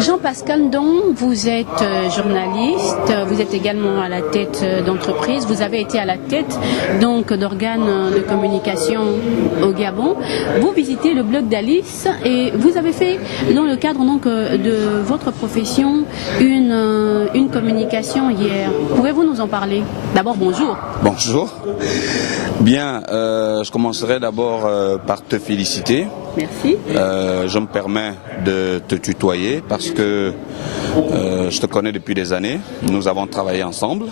Jean-Pascal Ndong, vous êtes journaliste, vous êtes également à la tête d'entreprise, vous avez été à la tête donc d'organes de communication au Gabon. Vous visitez le blog d'Alice et vous avez fait dans le cadre donc de votre profession une communication hier. Pouvez-vous nous en parler? D'abord, bonjour. Bonjour. Bien, je commencerai d'abord par te féliciter. Merci. Je me permets de te tutoyer parce que je te connais depuis des années. Nous avons travaillé ensemble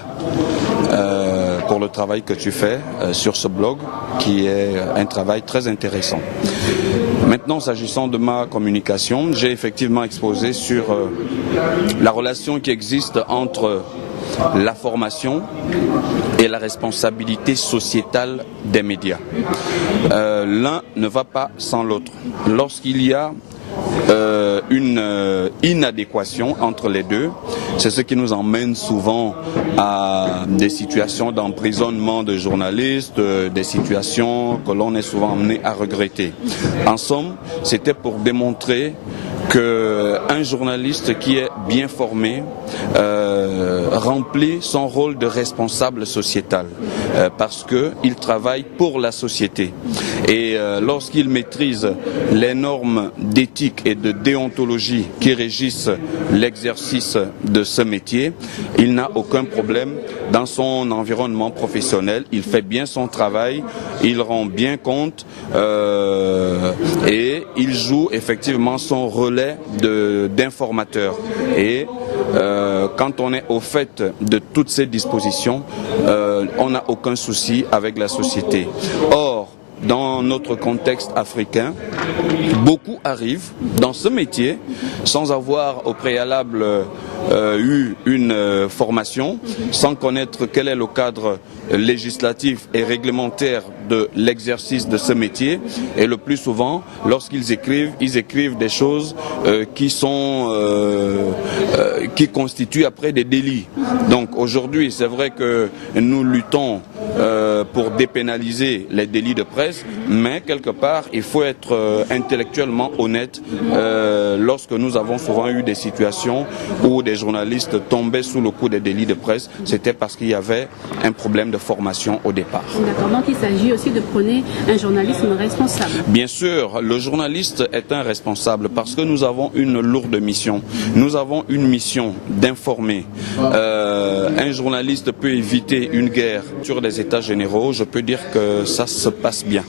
pour le travail que tu fais sur ce blog qui est un travail très intéressant. Maintenant, s'agissant de ma communication, j'ai effectivement exposé sur la relation qui existe entre la formation et la responsabilité sociétale des médias. L'un ne va pas sans l'autre. Lorsqu'il y a une inadéquation entre les deux, c'est ce qui nous emmène souvent à des situations d'emprisonnement de journalistes, des situations que l'on est souvent amené à regretter. En somme, c'était pour démontrer qu'un journaliste qui est bien formé remplit son rôle de responsable sociétal parce qu'il travaille pour la société. Et lorsqu'il maîtrise les normes d'éthique et de déontologie qui régissent l'exercice de ce métier, il n'a aucun problème dans son environnement professionnel. Il fait bien son travail, il rend bien compte et il joue effectivement son relais d'informateur. Et quand on est au fait de toutes ces dispositions, on n'a aucun souci avec la société. Or, dans notre contexte africain, beaucoup arrivent dans ce métier sans avoir au préalable eu une formation, sans connaître quel est le cadre législatif et réglementaire de l'exercice de ce métier. Et le plus souvent, lorsqu'ils écrivent, ils écrivent des choses qui constituent après des délits. Donc aujourd'hui, c'est vrai que nous luttons pour dépénaliser les délits de presse, mais quelque part, il faut être intellectuellement honnête lorsque nous avons souvent eu des situations où des journalistes tombaient sous le coup des délits de presse, c'était parce qu'il y avait un problème de formation au départ. D'accord, donc il s'agit aussi de prôner un journalisme responsable. Bien sûr, le journaliste est un responsable parce que nous avons une lourde mission. Nous avons une mission d'informer. Un journaliste peut éviter une guerre sur les états généraux, je peux dire que ça se passe bien.